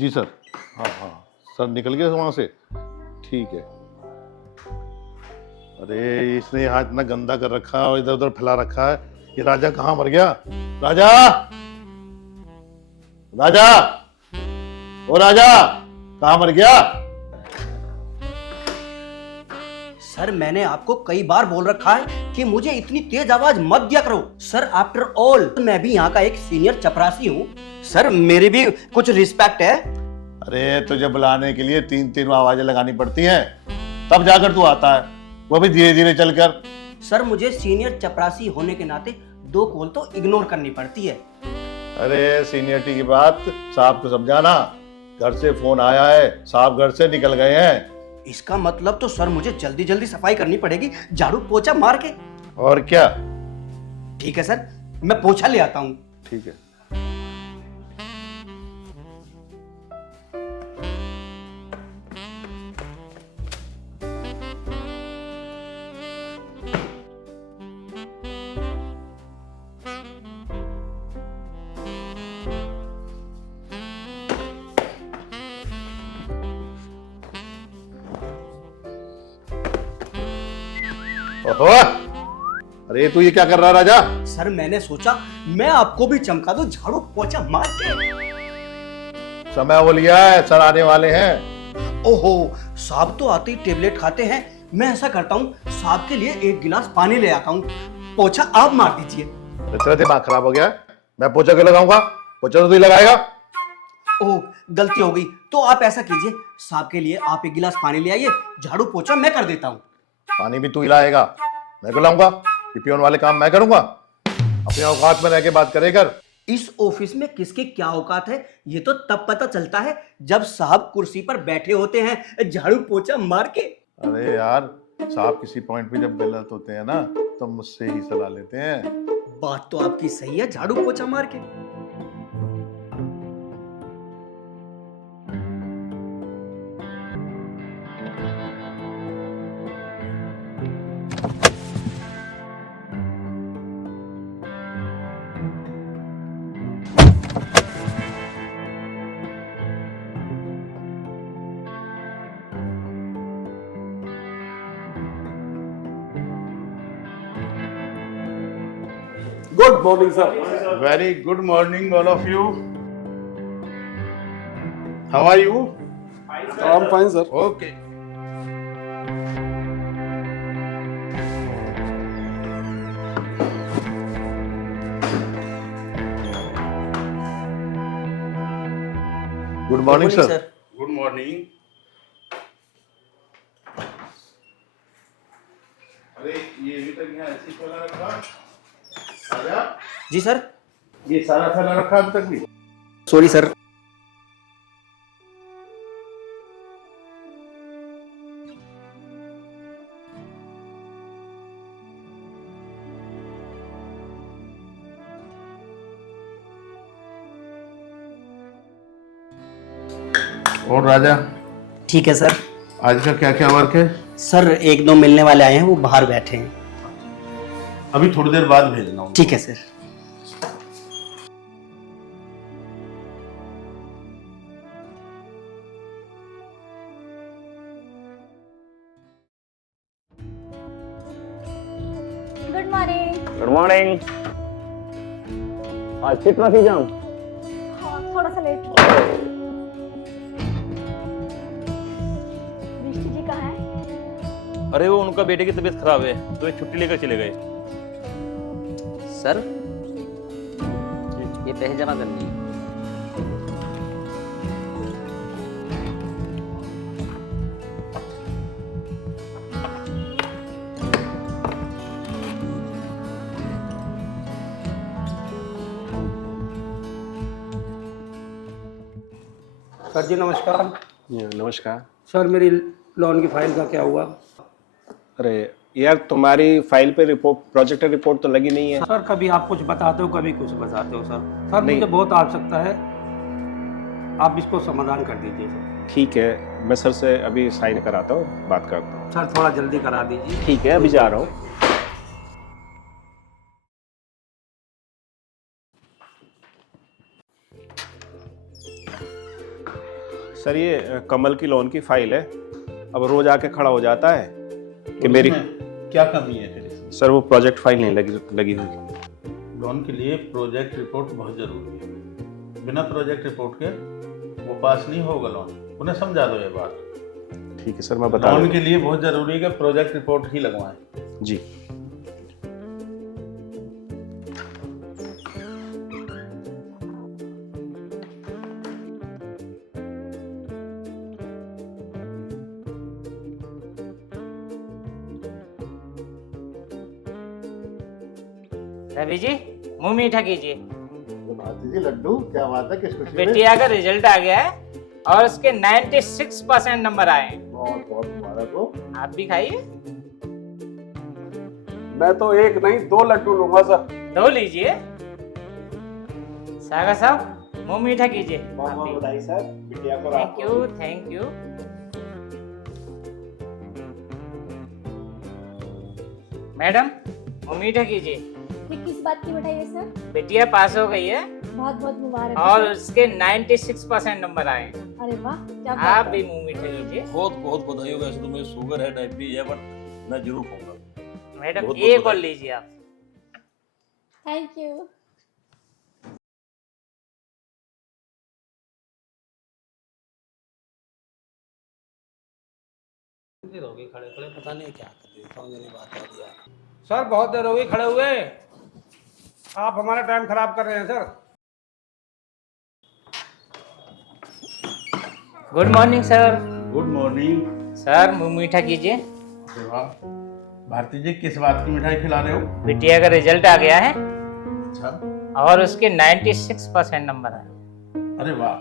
जी sir. हाँ हाँ sir, निकल गए वहां से? ठीक है। अरे इसने यहाँ इतना गंदा कर रखा है और इधर उधर फैला रखा है। ये राजा कहाँ मर गया? राजा, राजा, ओ राजा, कहाँ मर गया? सर मैंने आपको कई बार बोल रखा है कि मुझे इतनी तेज आवाज मत दिया करो। सर आफ्टर ऑल मैं भी यहाँ का एक सीनियर चपरासी हूँ। सर मेरी भी कुछ रिस्पेक्ट है। अरे तुझे बुलाने के लिए तीन तीन आवाजें लगानी पड़ती हैं, तब जाकर तू आता है, वो भी धीरे धीरे चलकर। सर मुझे सीनियर चपरासी होने के नाते 2 कॉल तो इग्नोर करनी पड़ती है। अरे सीनियरिटी की बात साहब को समझाना। घर से फोन आया है, साहब घर से निकल गए हैं। इसका मतलब तो सर मुझे जल्दी जल्दी सफाई करनी पड़ेगी, झाड़ू पोछा मार के। और क्या? ठीक है सर, मैं पोछा ले आता हूँ। ठीक है। ओहो, अरे तू ये क्या कर रहा है राजा? सर मैंने सोचा मैं आपको भी चमका दूं झाड़ू पोछा मार के। समय हो लिया है, सर आने वाले हैं। ओहो, साहब तो आते ही टेबलेट खाते हैं। मैं ऐसा करता हूँ, साहब के लिए 1 गिलास पानी ले आता हूँ, पोछा आप मार दीजिए। तेरा दिमाग खराब हो गया है? मैं पोछा क्यों लगाऊंगा? पोछा तो तू ही लगाएगा। ओह गलती हो गई, तो आप ऐसा कीजिए, साहब के लिए आप 1 गिलास पानी ले आइए, झाड़ू पोछा मैं कर देता हूँ। पानी भी तू ही लाएगा? मैं क्यों लाऊंगा? ये पियोन वाले काम मैं करूंगा। अपने औकात में रह के बात करे कर। इस ऑफिस में किसकी क्या औकात है ये तो तब पता चलता है जब साहब कुर्सी पर बैठे होते हैं झाड़ू पोछा मार के। अरे यार, साहब किसी पॉइंट पे जब गलत होते हैं ना तो मुझसे ही सलाह लेते हैं। बात तो आपकी सही है, झाड़ू पोछा मार के। Good morning, sir. Very good morning, all of you. How are you? I'm fine, sir. Okay. Good morning, sir. Good morning. अरे ये अभी तक यहाँ ऐसी फैला रखा? राजा, जी सर। ये सारा फैला रखा अभी तक भी? Sorry sir. और राजा, ठीक है सर। आज का क्या क्या वर्क है? सर 1-2 मिलने वाले आए हैं, वो बाहर बैठे हैं। अभी थोड़ी देर बाद भेजना हूँ। ठीक है sir. Good morning. Good morning. आज कितना थी जाम? हाँ थोड़ा सा लेट। दृष्टि जी कहाँ है? अरे वो उनका बेटे की तबीयत खराब है तो एक छुट्टी लेकर चले गए। सर ये पैसे जमा करनी है। सर जी नमस्कार। नमस्कार। सर मेरी लोन की फाइल का क्या हुआ? अरे यार, तुम्हारी फाइल पे रिपोर्ट, प्रोजेक्ट रिपोर्ट तो लगी नहीं है। सर कभी आप कुछ बताते हो कभी कुछ बताते हो सर। सर नहीं। मुझे बहुत आवश्यकता है, आप इसको समाधान कर दीजिए सर। ठीक है, मैं सर से अभी साइन कराता हूँ, बात करता हूँ। सर थोड़ा जल्दी करा दीजिए। ठीक है, अभी जा रहा हूँ। सर ये कमल की लोन की फाइल है, अब रोज आके खड़ा हो जाता है कि मेरी क्या कमी है फिर इसमें? सर वो प्रोजेक्ट फाइल नहीं लगी हुई। लोन के लिए प्रोजेक्ट रिपोर्ट बहुत जरूरी है। बिना प्रोजेक्ट रिपोर्ट के वो पास नहीं होगा लोन। उन्हें समझा दो ये बात। ठीक है सर, मैं बता लोन दूंगा। के लिए बहुत जरूरी है कि प्रोजेक्ट रिपोर्ट ही लगवाएं। जी। रवि जी मुंह मीठा कीजिए। जी लड्डू, क्या बात है, किस खुशी में? बिटिया का रिजल्ट आ गया है और उसके 96% नंबर आए हैं। बहुत बहुत मुबारक हो। आप भी खाइए। मैं तो एक नहीं 2 लड्डू लूंगा सर। 2 लीजिए। सागर साहब मुंह मीठा कीजिए। बधाई सर, बिटिया को thank you thank you. Madam मुंह मीठा कीजिए। ये किस बात की मिठाई है सर? बिटिया पास हो गई है बहुत बहुत मुबारक है और सर। उसके 96% नंबर आए हैं। अरे वाह, क्या आप बात भी है। मुंह मीठा कीजिए। बहुत बहुत बधाई हो। वैसे तो मुझे शुगर है, डायबिटीज है, बट मैं जरूर खाऊंगा। मैडम बहुत एक और बधाई। लीजिए आप। Thank you. देर हो गई खड़े खड़े, पता नहीं क्या कर रहे, समझ नहीं बात आ रही यार। सर बहुत देर हो गई खड़े हुए, आप हमारा टाइम खराब कर रहे हैं sir. Good morning sir. Good morning. Sir मुंह मीठा कीजिए। भारती जी, किस बात की मिठाई खिला रहे हो? बिटिया का रिजल्ट आ गया है अच्छा। और उसके 96% नंबर आए। अरे वाह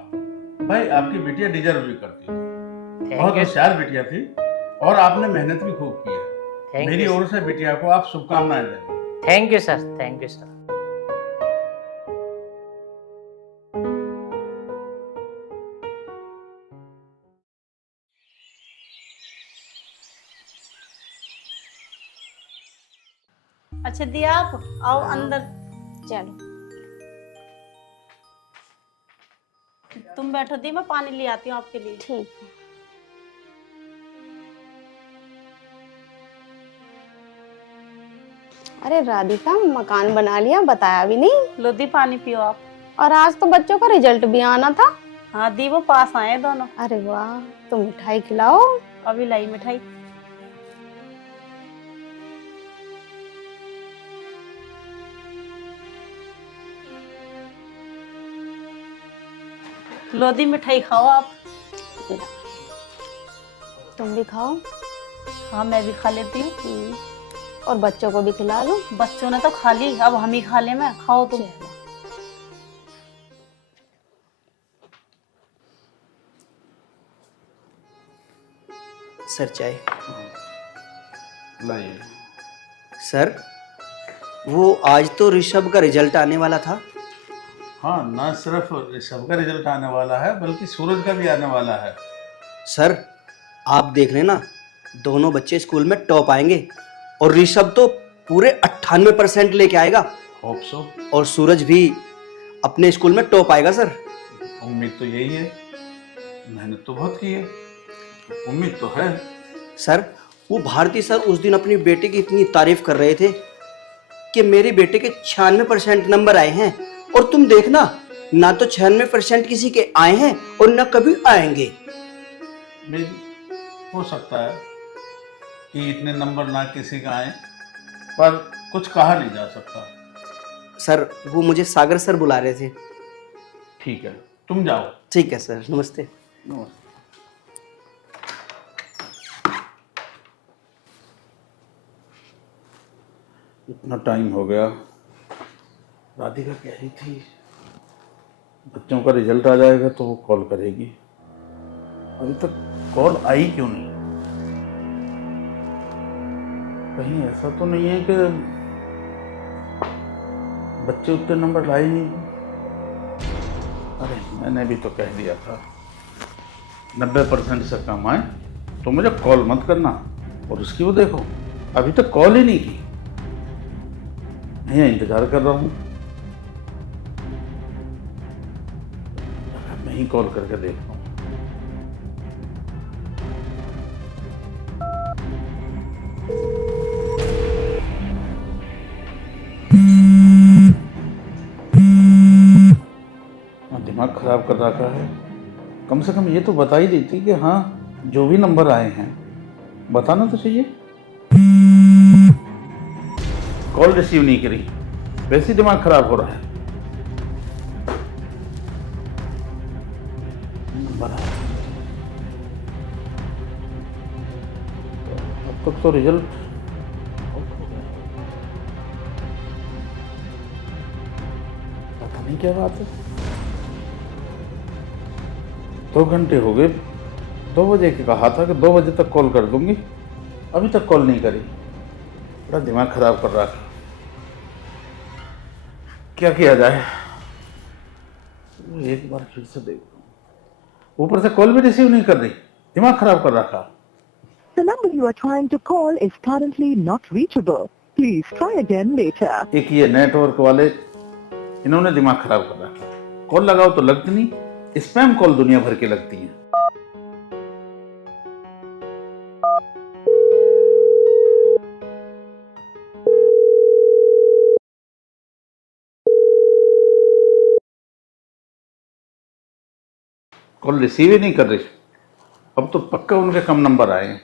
भाई, आपकी बिटिया डिजर्व भी करती थी। बहुत थैंक यू होशियार बिटिया थी और आपने मेहनत भी खूब की है। थैंक मेरी यू ओर से बिटिया को आप शुभकामनाएं दें। Thank you sir. Thank you sir. अच्छा दिया, आप आओ अंदर। चलो तुम बैठो दी, मैं पानी ले आती हूँ आपके लिए। ठीक है। अरे राधिका, मकान बना लिया, बताया भी नहीं। लो दी पानी पियो आप। और आज तो बच्चों का रिजल्ट भी आना था। हाँ दी, वो पास आए दोनों। अरे वाह, तो मिठाई खिलाओ। अभी लाई मिठाई। लो दी मिठाई खाओ आप। तुम भी खाओ। हाँ मैं भी खा लेती हूँ। और बच्चों को भी खिला लो। बच्चों ने तो खा ली, अब हम ही खा ले। मैं खाओ तुम। सर चाय। लाइए। सर वो आज तो ऋषभ का रिजल्ट आने वाला था। हाँ, न सिर्फ ऋषभ का रिजल्ट आने वाला है बल्कि सूरज का भी आने वाला है। सर आप देख लेना, दोनों बच्चे स्कूल में टॉप आएंगे और ऋषभ तो पूरे 98% लेके आएगा होप सो। और सूरज भी अपने स्कूल में टॉप आएगा सर। उम्मीद तो यही है, मेहनत तो बहुत की है, उम्मीद तो है। सर वो भारती सर उस दिन अपनी बेटे की इतनी तारीफ कर रहे थे कि मेरे बेटे के 96% नंबर आए हैं और तुम देखना, ना तो 96% किसी के आए हैं और ना कभी आएंगे। हो सकता है कि इतने नंबर ना किसी का आए, पर कुछ कहा नहीं जा सकता। सर वो मुझे सागर सर बुला रहे थे। ठीक है, तुम जाओ। ठीक है सर, नमस्ते। नमस्ते। इतना टाइम हो गया, राधिका कह रही थी बच्चों का रिजल्ट आ जाएगा तो वो कॉल करेगी। अभी तक कॉल आई क्यों नहीं? कहीं ऐसा तो नहीं है कि बच्चे उतने नंबर लाए नहीं? अरे मैंने भी तो कह दिया था 90% से कम आए तो मुझे कॉल मत करना, और उसकी वो देखो अभी तक कॉल ही नहीं की। मैं इंतजार कर रहा हूँ, मैं ही कॉल करके देखता हूँ। दिमाग खराब कर रखा है। कम से कम ये तो बता ही देती कि हाँ जो भी नंबर आए हैं बताना तो चाहिए। कॉल रिसीव नहीं करी, वैसे ही दिमाग खराब हो रहा है। नंबर आया। अब तक तो रिजल्ट पता नहीं क्या बात है। 2 घंटे हो गए, 2 बजे के कहा था कि 2 बजे तक कॉल कर दूंगी, अभी तक कॉल नहीं करी। बड़ा दिमाग खराब कर रहा है। क्या किया जाए? एक बार फिर से देख, ऊपर से कॉल भी रिसीव नहीं कर रही, दिमाग खराब कर रखा। The number you are trying to call is currently not reachable. Please try again later. एक ये नेटवर्क वाले, इन्होंने दिमाग खराब कर रखा। कॉल लगाओ तो लगती नहीं, स्पैम कॉल दुनिया भर की लगती हैं। कॉल रिसीव ही नहीं कर रही। अब तो पक्का उनके कम नंबर आए हैं,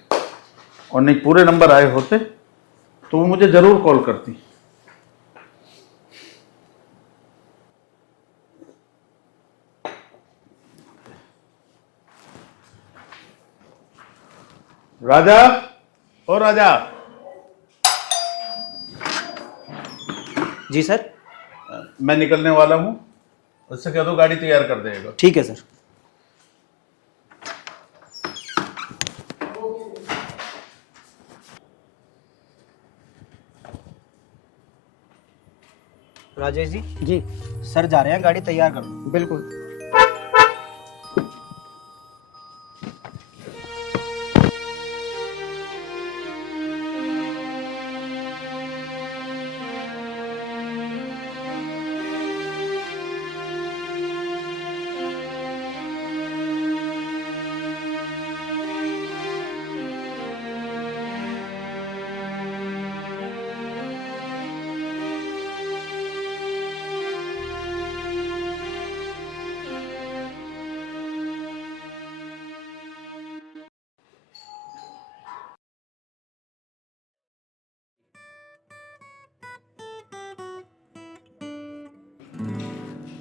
और नहीं पूरे नंबर आए होते तो वो मुझे जरूर कॉल करती। राजा, ओ राजा। जी सर। मैं निकलने वाला हूँ, उससे कह दो गाड़ी तैयार कर देगा। ठीक है सर। राजेश जी। जी सर जा रहे हैं, गाड़ी तैयार कर दो। बिल्कुल।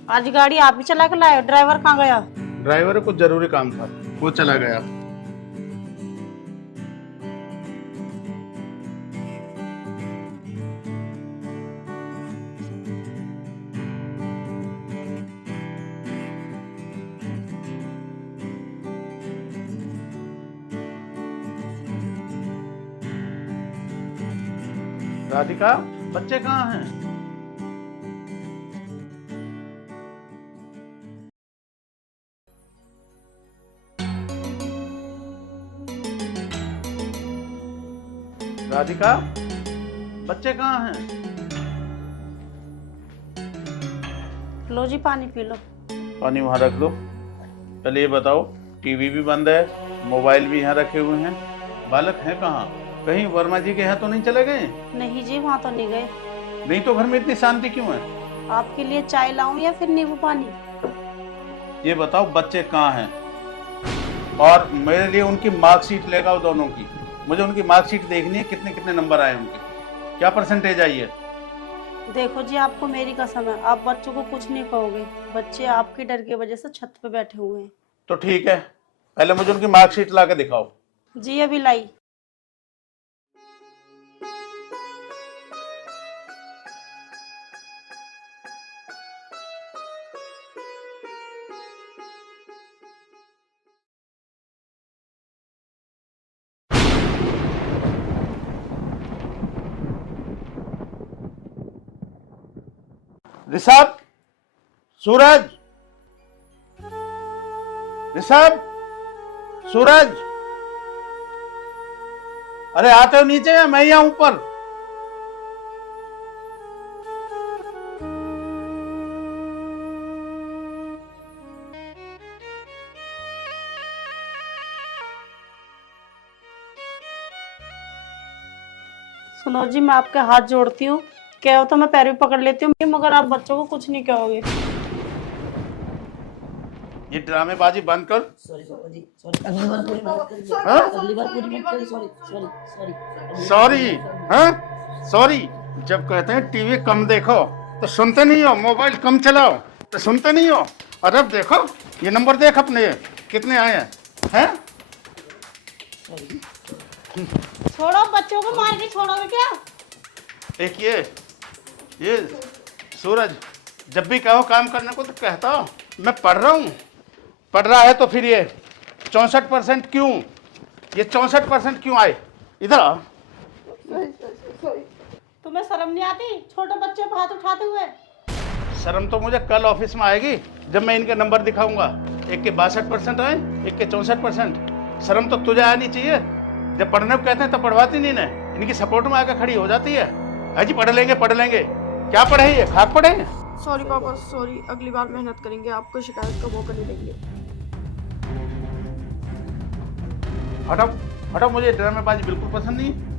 आज गाड़ी आप ही चला के लाए, ड्राइवर कहाँ गया? ड्राइवर कुछ जरूरी काम था, वो चला गया। राधिका, बच्चे कहाँ हैं? राधिका, बच्चे कहाँ हैं? लो जी पानी पी लो। पानी वहाँ रख दो। पहले ये बताओ, टीवी भी बंद है, मोबाइल भी यहाँ रखे हुए हैं, बालक हैं कहाँ? कहीं वर्मा जी के यहाँ तो नहीं चले गए? नहीं जी, वहाँ तो नहीं गए। नहीं तो घर में इतनी शांति क्यों है? आपके लिए चाय लाऊं या फिर नींबू पानी? ये बताओ बच्चे कहाँ हैं, और मेरे लिए उनकी मार्कशीट लेकर आओ दोनों की। मुझे उनकी मार्कशीट देखनी है, कितने कितने नंबर आए उनके, क्या परसेंटेज आई है। देखो जी, आपको मेरी कसम है, आप बच्चों को कुछ नहीं कहोगे। बच्चे आपके डर की वजह से छत पे बैठे हुए हैं। तो ठीक है, पहले मुझे उनकी मार्कशीट ला के दिखाओ। जी अभी लाई। ऋषभ, सूरज, ऋषभ, सूरज, अरे आते हो नीचे या मैं ही आऊं ऊपर? सुनो जी, मैं आपके हाथ जोड़ती हूँ, कहो तो मैं पैर भी पकड़ लेती हूँ, मगर आप बच्चों को कुछ नहीं कहोगे। ये ड्रामेबाजी बंद कर। सॉरी पापा जी, सॉरी, अगली बार पूरी मदद करिए, हाँ? अगली बार पूरी मदद करिए, सॉरी सॉरी सॉरी सॉरी? हाँ सॉरी? जब कहते हैं टीवी कम देखो तो सुनते नहीं हो, मोबाइल कम चलाओ तो सुनते नहीं हो। और अब देखो ये नंबर देख अपने कितने आए हैं। छोड़ो, बच्चों को मार के छोड़ोगे क्या? एक ये सूरज, जब भी कहो काम करने को तो कहता हो मैं पढ़ रहा हूँ। पढ़ रहा है तो फिर ये 64% क्यों, ये 64% क्यों आए? इधर आ। तुम्हें शर्म नहीं आती छोटे बच्चे पर हाथ उठाते हुए? शर्म तो मुझे कल ऑफिस में आएगी जब मैं इनके नंबर दिखाऊंगा। एक के 62% आए, एक के 64%। शर्म तो तुझे आनी चाहिए। जब पढ़ने को कहते हैं तो पढ़वाती नहीं ना, इनकी सपोर्ट में आकर खड़ी हो जाती है। अजी पढ़ लेंगे पढ़ लेंगे, क्या पढ़े ये खाक पढ़े? सॉरी पापा, सॉरी, अगली बार मेहनत करेंगे, आपको शिकायत का मौका नहीं देंगे। हटाओ हटाओ, मुझे ड्रामेबाजी बिल्कुल पसंद नहीं है।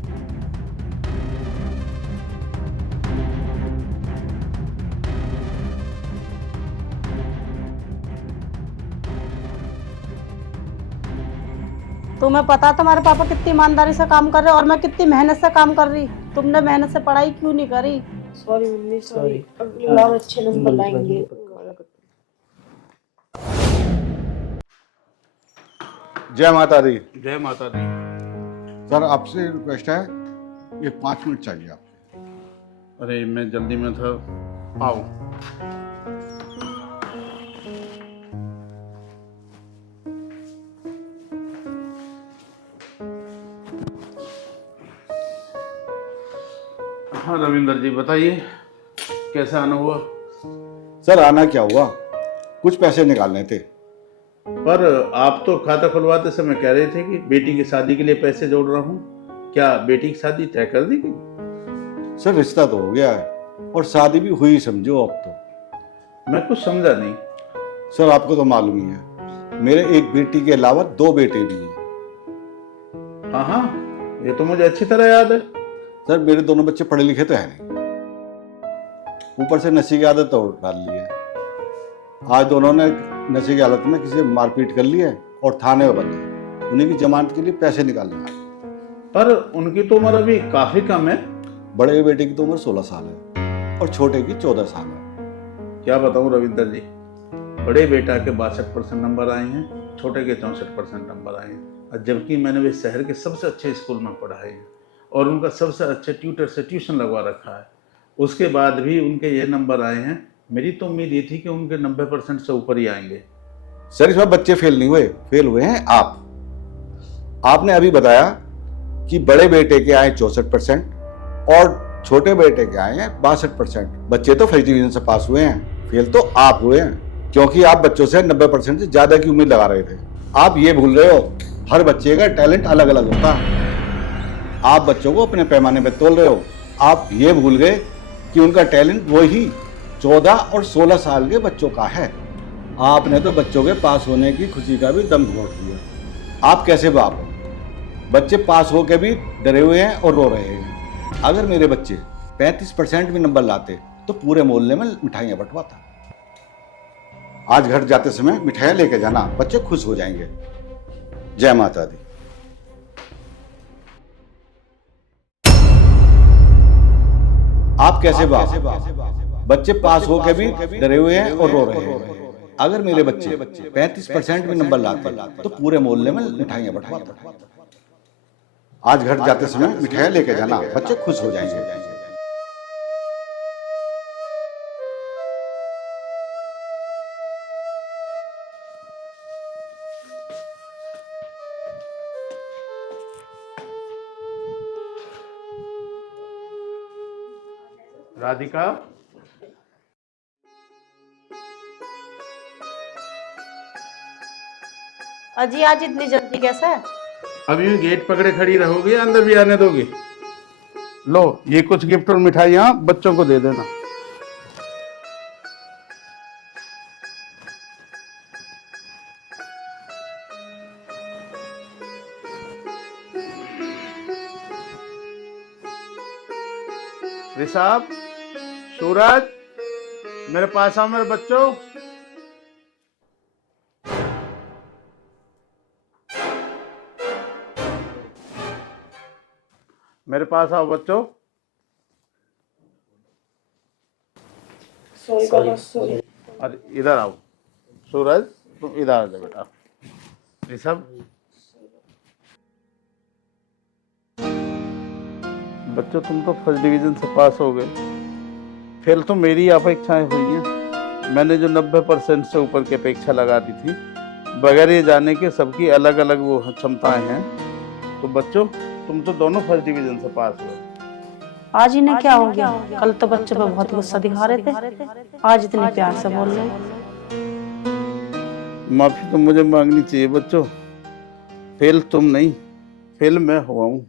तुम्हें पता तुम्हारे पापा कितनी ईमानदारी से काम कर रहे हैं और मैं कितनी मेहनत से काम कर रही। तुमने मेहनत से पढ़ाई क्यों नहीं करी? सॉरी मम्मी, सॉरी, अगली बार अच्छे नंबर लाएंगे। जय माता दी। जय माता दी। सर आपसे रिक्वेस्ट है, ये 5 मिनट चाहिए आपसे। अरे मैं जल्दी में था, आओ। हाँ रविंदर जी बताइए, कैसे आना हुआ? सर आना क्या हुआ, कुछ पैसे निकालने थे। पर आप तो खाता खुलवाते समय कह रहे थे कि बेटी की शादी के लिए पैसे जोड़ रहा हूँ। क्या बेटी की शादी तय कर दी गई? सर रिश्ता तो हो गया है और शादी भी हुई समझो अब तो। मैं कुछ समझा नहीं। सर आपको तो मालूम ही है, मेरे एक बेटी के अलावा 2 बेटे भी हैं। हाँ हाँ, ये तो मुझे अच्छी तरह याद है। सर मेरे दोनों बच्चे पढ़े लिखे तो है नहीं, ऊपर से नशे की आदत तो डाल ली है। आज दोनों ने नशे की हालत में किसी से मारपीट कर ली है और थाने में बंद। उन्हीं की जमानत के लिए पैसे निकालने आए। पर उनकी तो उम्र अभी काफी कम है। बड़े बेटे की तो उम्र 16 साल है और छोटे की 14 साल है। क्या बताऊं रविंदर जी, बड़े बेटा के 62% नंबर आए हैं, छोटे के 64% नंबर आए हैं। जबकि मैंने वे शहर के सबसे अच्छे स्कूल में पढ़ाए हैं और उनका सबसे अच्छे ट्यूटर से ट्यूशन लगवा रखा है। उसके बाद भी उनके ये नंबर आए हैं। मेरी तो उम्मीद ये थी कि उनके 90% से ऊपर ही आएंगे। सर इसमें बच्चे फेल नहीं हुए, फेल हुए हैं आप। आपने अभी बताया कि बड़े बेटे के आए 64% और छोटे बेटे के आए हैं 62%। बच्चे तो फर्स्ट डिवीजन से पास हुए हैं, फेल तो आप हुए हैं, क्योंकि आप बच्चों से 90% से ज्यादा की उम्मीद लगा रहे थे। आप ये भूल रहे हो, हर बच्चे का टैलेंट अलग अलग होता है। आप बच्चों को अपने पैमाने पर तोल रहे हो। आप ये भूल गए कि उनका टैलेंट वही 14 और 16 साल के बच्चों का है। आपने तो बच्चों के पास होने की खुशी का भी दम घोट दिया। आप कैसे बाप हो? बच्चे पास होकर भी डरे हुए हैं और रो रहे हैं। अगर मेरे बच्चे 35% भी नंबर लाते तो पूरे मोहल्ले में मिठाइयाँ बंटवाता। आज घर जाते समय मिठाइयाँ लेके जाना, बच्चे खुश हो जाएंगे। जय माता दी। आप कैसे बाप? बच्चे पास होकर भी डरे हुए हैं और रो रहे हैं। अगर मेरे बच्चे 35% भी नंबर लाते तो पूरे मोहल्ले में मिठाइयाँ बंटवाता। आज घर जाते समय मिठाइयाँ लेके जाना, बच्चे खुश हो जाएंगे। राधिका, अजी आज इतनी जल्दी कैसे? अभी गेट पकड़े खड़ी रहोगी या अंदर भी आने दोगी? लो ये कुछ गिफ्ट और मिठाइयाँ बच्चों को दे देना। ऋषभ, सूरज, मेरे पास आओ मेरे बच्चों। मेरे पास आओ बच्चों। सॉरी पापा, सॉरी। और इधर आओ। सूरज, तुम इधर आ जाओ बेटा। ऋषभ, बच्चों तुम तो फर्स्ट डिवीजन से पास हो गए। फेल तो मेरी अपेक्षाएं हुई हैं। मैंने जो 90% से ऊपर की अपेक्षा लगा दी थी, बगैर ये जाने के सबकी अलग अलग वो क्षमताएं हैं। तो बच्चों तुम तो दोनों फर्स्ट डिवीजन से पास हुए। आज इन्हें क्या हो गया? कल तो बच्चों पे बहुत गुस्सा दिखा रहे थे, आज इतने प्यार से बोल रहे हैं। माफी तो मुझे मांगनी चाहिए बच्चों। फेल तुम नहीं, फेल मैं हुआ हूँ।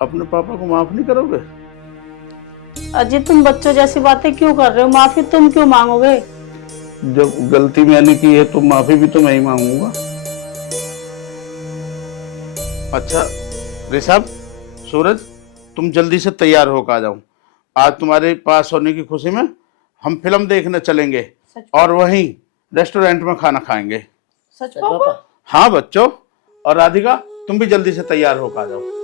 अपने पापा को माफ नहीं करोगे? अजय तुम बच्चों जैसी बातें क्यों कर रहे हो? माफी तुम क्यों मांगोगे? जब गलती मैंने की है तो माफी भी तो मैं ही मांगूंगा। अच्छा ऋषभ, सूरज, तुम जल्दी से तैयार होकर आ जाओ। आज तुम्हारे पास होने की खुशी में हम फिल्म देखने चलेंगे और वहीं रेस्टोरेंट में खाना खाएंगे। सच पापा? हाँ बच्चों। और राधिका, तुम भी जल्दी से तैयार होकर आ जाओ।